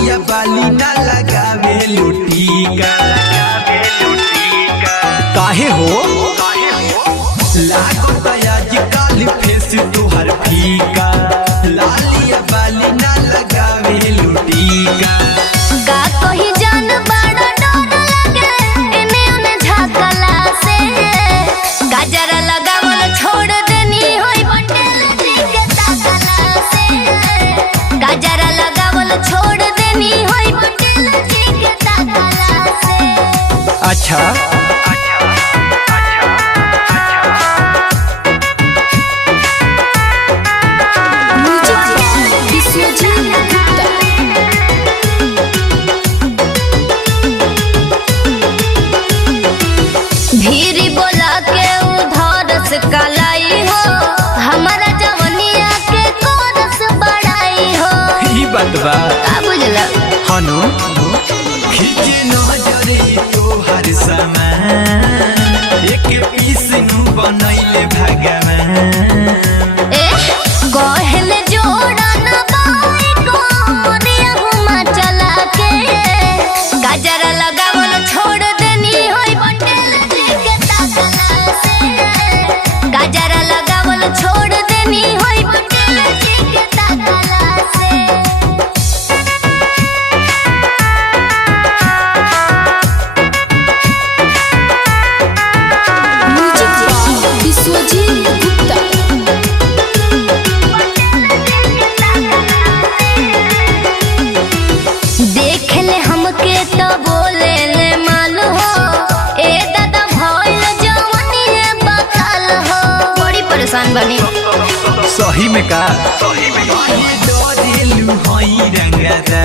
लालिया बाली ना लगावे लुटीका काहे हो लागत आजकल फेस तुहर फीका लालिया बाली ना लगावे लुटीका का कही जान बड़ा डर लगे इने उने झाकला से गजरा लगावल छोड़ देनी होई पटेल जी के ताकला से गजरा लगावल छोड़ देनी होई पटेल जी के ताकला से। अच्छा भीरी बोला के उधर से कलाई हो हमारा जवनिया के कोरस बढ़ाई हो ई बात बा का बुझला हनु खिचे नजरे तोहर समान एक पीस नु बनैले भगवान ए कहले जोड़ा ना बाई को मोरिया हुमा चला के गजरा लगावल छोड़ देनी होई पटेल जी के ताकला से गजरा लगावल छोड़ देनी होई पटेल जी के ताकला से। देख ले हमके तो बोले ले माल हो ए दादा भइल जवानी है बकाल हो बड़ी परेशान बनी सही में का डरेलु हई रंगदा